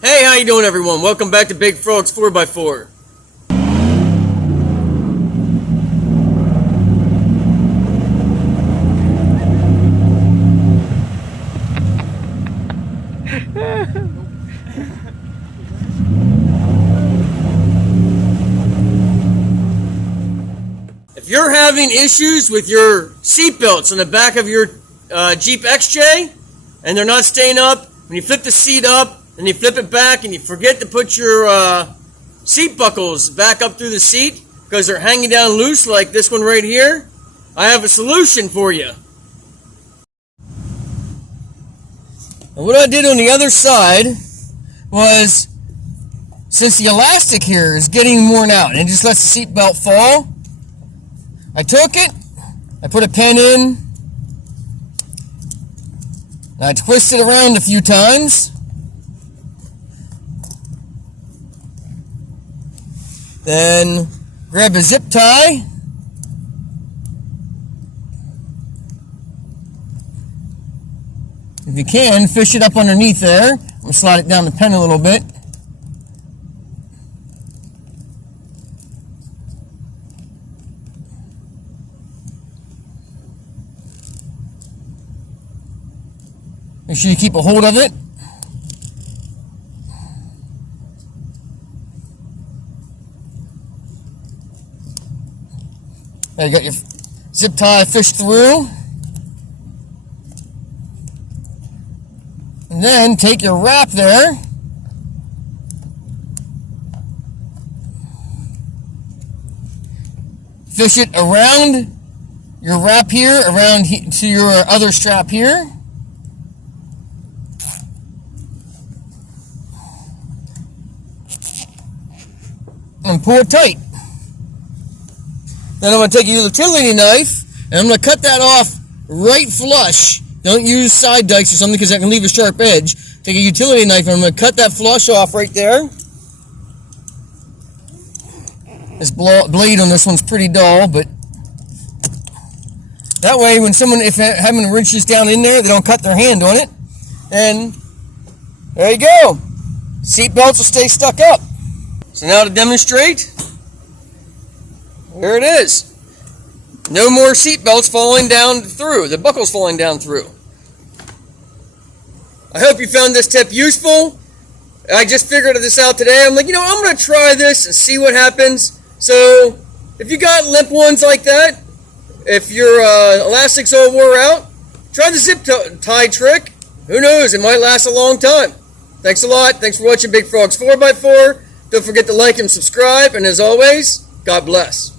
Hey, how you doing, everyone? Welcome back to Big Frog's 4x4. If you're having issues with your seat belts on the back of your Jeep XJ and they're not staying up, when you flip the seat up and you flip it back and you forget to put your seat buckles back up through the seat because they're hanging down loose like this one right here, I have a solution for you. And what I did on the other side was, since the elastic here is getting worn out and it just lets the seat belt fall, I took it, I put a pin in, and I twisted around a few times. Then grab a zip tie. If you can, fish it up underneath there. I'm going to slide it down the pen a little bit. Make sure you keep a hold of it. There you got your zip tie fished through. And then take your wrap there. Fish it around your wrap here, around to your other strap here. And pull it tight. Then I'm going to take a utility knife and I'm going to cut that off right flush. Don't use side dikes or something because that can leave a sharp edge. Take a utility knife and I'm going to cut that flush off right there. This blade on this one's pretty dull, but that way when someone, if having to wrench this down in there, they don't cut their hand on it. And there you go. Seat belts will stay stuck up. So now to demonstrate, here it is. No more seat belts falling down through, the buckles falling down through. I hope you found this tip useful. I just figured this out today. I'm like, I'm going to try this and see what happens. So if you got limp ones like that, if your elastics all wore out, try the zip tie trick. Who knows, it might last a long time. Thanks a lot. Thanks for watching Big Frog's 4x4. Don't forget to like and subscribe, and as always, God bless.